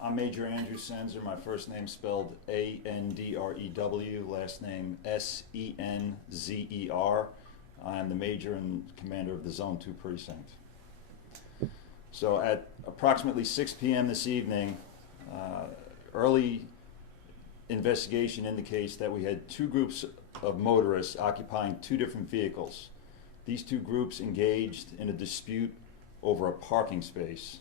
I'm Major Andrew Senzer. My first name spelled Andrew, last name Senzer. I am the Major and Commander of the Zone 2 Precinct. So at approximately 6 p.m. this evening, early investigation indicates that we had two groups of motorists occupying two different vehicles. These two groups engaged in a dispute over a parking space.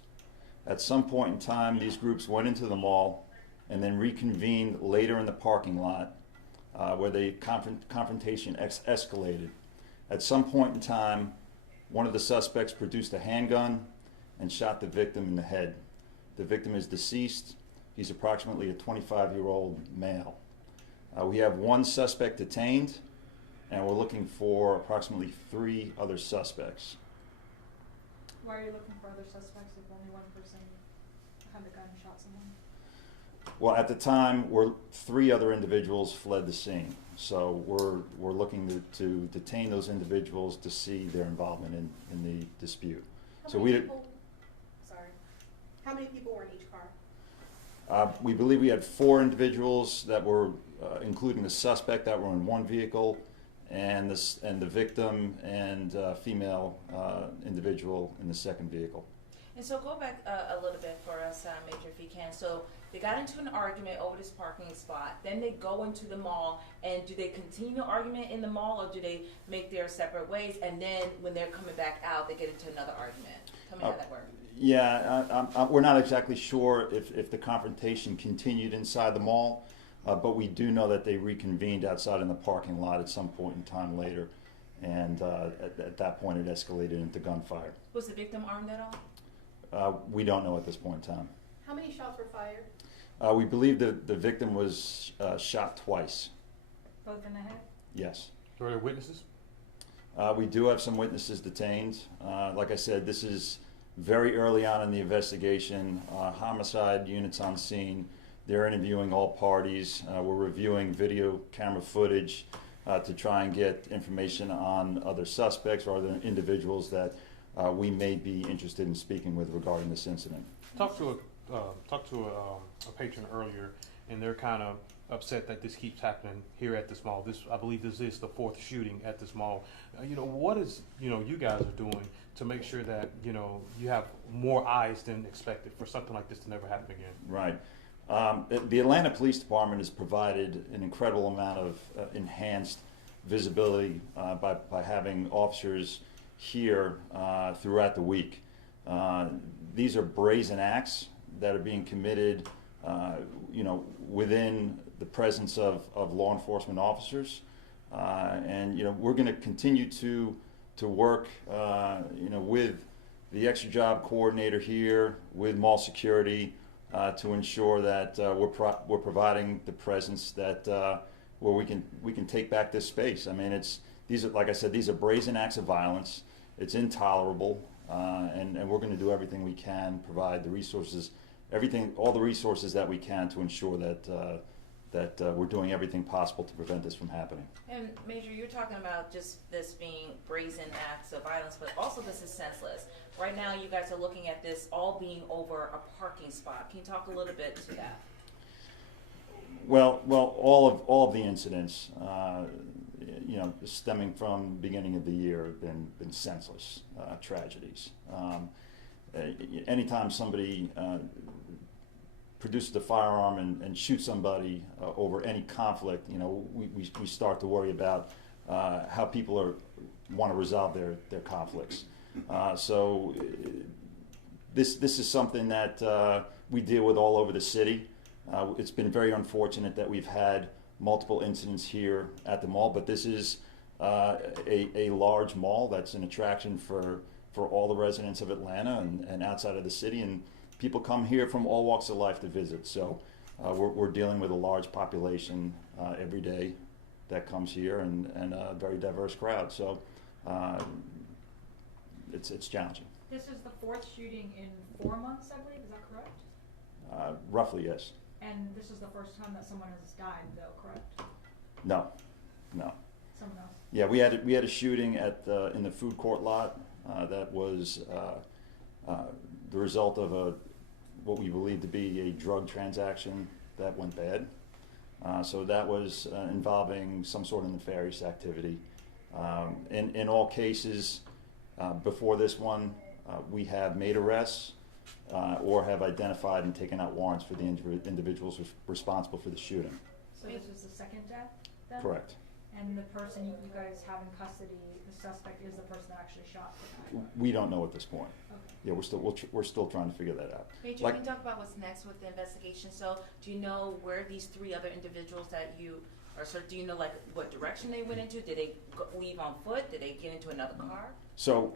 At some point in time, these groups went into the mall and then reconvened later in the parking lot where the confrontation escalated. At some point in time, one of the suspects produced a handgun and shot the victim in the head. The victim is deceased. He's approximately a 25-year-old male. We have one suspect detained, and we're looking for approximately 3 other suspects. Why are you looking for other suspects if only one person had the gun and shot someone? Well, at the time, 3 other individuals fled the scene. So we're looking to detain those individuals to see their involvement in the dispute. How many people were in each car? We believe we had 4 individuals that were, including the suspect, that were in one vehicle, and the victim and female individual in the second vehicle. And so go back a little bit for us, Major, if you can. So they got into an argument over this parking spot. Then they go into the mall, and do they continue the argument in the mall, or do they make their separate ways? And then when they're coming back out, they get into another argument. Tell me how that works. Yeah, we're not exactly sure if the confrontation continued inside the mall, but we do know that they reconvened outside in the parking lot at some point in time later, and at that point it escalated into gunfire. Was the victim armed at all? We don't know at this point in time. How many shots were fired? We believe the victim was shot twice. Both in the head? Yes. Are there witnesses? We do have some witnesses detained. Like I said, this is very early on in the investigation. Homicide units on scene. They're interviewing all parties. We're reviewing video camera footage to try and get information on other suspects or other individuals that we may be interested in speaking with regarding this incident. Talked to a patron earlier, and they're kind of upset that this keeps happening here at this mall. I believe this is the 4th shooting at this mall. What is you guys are doing to make sure that you have more eyes than expected for something like this to never happen again? Right. The Atlanta Police Department has provided an incredible amount of enhanced visibility by having officers here throughout the week. These are brazen acts that are being committed, within the presence of law enforcement officers, and we're going to continue to work, with the extra job coordinator here, with mall security, to ensure that we're providing the presence that where we can take back this space. I mean, these are, like I said, these are brazen acts of violence. It's intolerable, and we're going to do everything we can, provide the resources, all the resources that we can to ensure that we're doing everything possible to prevent this from happening. And Major, you're talking about just this being brazen acts of violence, but also this is senseless. Right now, you guys are looking at this all being over a parking spot. Can you talk a little bit to that? Well, all of the incidents, stemming from the beginning of the year have been senseless tragedies. Anytime somebody produces a firearm and shoots somebody over any conflict, we start to worry about how people want to resolve their conflicts. So this is something that we deal with all over the city. It's been very unfortunate that we've had multiple incidents here at the mall, but this is a large mall that's an attraction for all the residents of Atlanta and outside of the city, and people come here from all walks of life to visit. So we're dealing with a large population every day that comes here, and a very diverse crowd. So it's challenging. This is the 4th shooting in 4 months, I believe. Is that correct? Roughly, yes. And this is the first time that someone has died, though, correct? No. Someone else? Yeah, we had a shooting in the food court lot that was the result of what we believe to be a drug transaction that went bad. So that was involving some sort of nefarious activity. In all cases, before this one, we have made arrests or have identified and taken out warrants for the individuals responsible for the shooting. So this was the second death then? Correct. And the person you guys have in custody, the suspect is the person that actually shot the guy? We don't know at this point. Okay. Yeah, we're still trying to figure that out. Major, Like- can you talk about what's next with the investigation? So, do you know where these 3 other individuals that you, or so do you know like what direction they went into? Did they leave on foot? Did they get into another car? So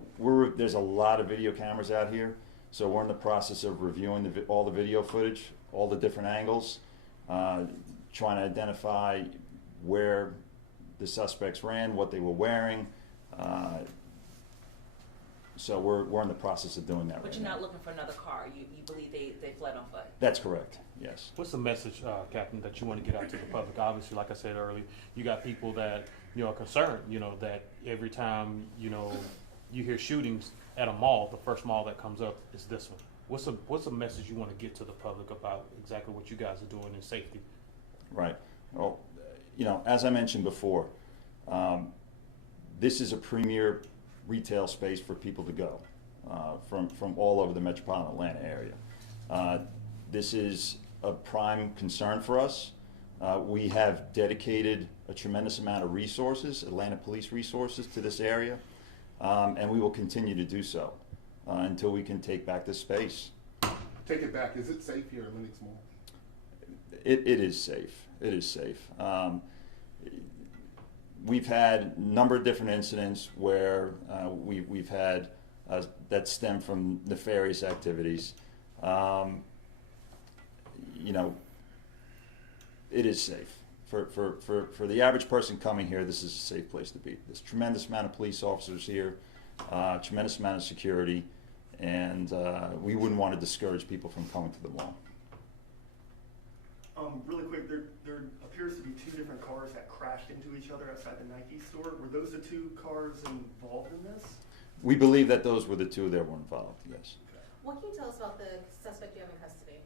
there's a lot of video cameras out here. So we're in the process of reviewing all the video footage, all the different angles, trying to identify where the suspects ran, what they were wearing. So we're in the process of doing that But right you're now. not looking for another car. You believe they fled on foot. That's correct, yes. What's the message, Captain, that you want to get out to the public? Obviously, like I said earlier, you got people that, are concerned, that every time, you hear shootings at a mall, the first mall that comes up is this one. What's a message you want to get to the public about exactly what you guys are doing in safety? Right. Well, as I mentioned before, this is a premier retail space for people to go from all over the metropolitan Atlanta area. This is a prime concern for us. We have dedicated a tremendous amount of resources, Atlanta police resources, to this area, and we will continue to do so until we can take back this space. Take it back. Is it safe here at Lenox Mall? It is safe. It is safe. We've had a number of different incidents where we've had that stem from nefarious activities. It is safe. For the average person coming here, this is a safe place to be. There's a tremendous amount of police officers here, tremendous amount of security, and we wouldn't want to discourage people from coming to the mall. Really quick, there appears to be 2 different cars that crashed into each other outside the Nike store. Were those the 2 cars involved in this? We believe that those were the 2 that were involved, yes. What can you tell us about the suspect you have in custody?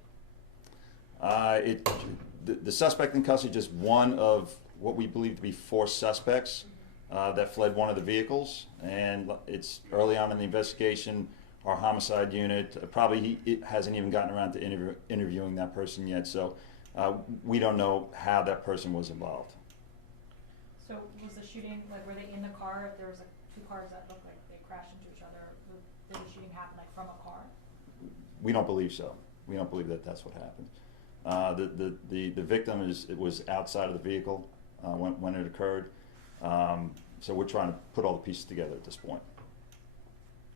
The suspect in custody, just one of what we believe to be 4 suspects that fled one of the vehicles, and it's early on in the investigation. Our homicide unit it hasn't even gotten around to interviewing that person yet, so we don't know how that person was involved. So was the shooting, were they in the car? If there was 2 cars that looked like they crashed into each other, did the shooting happen from a car? We don't believe so. We don't believe that that's what happened. The victim was outside of the vehicle when it occurred. So we're trying to put all the pieces together at this point.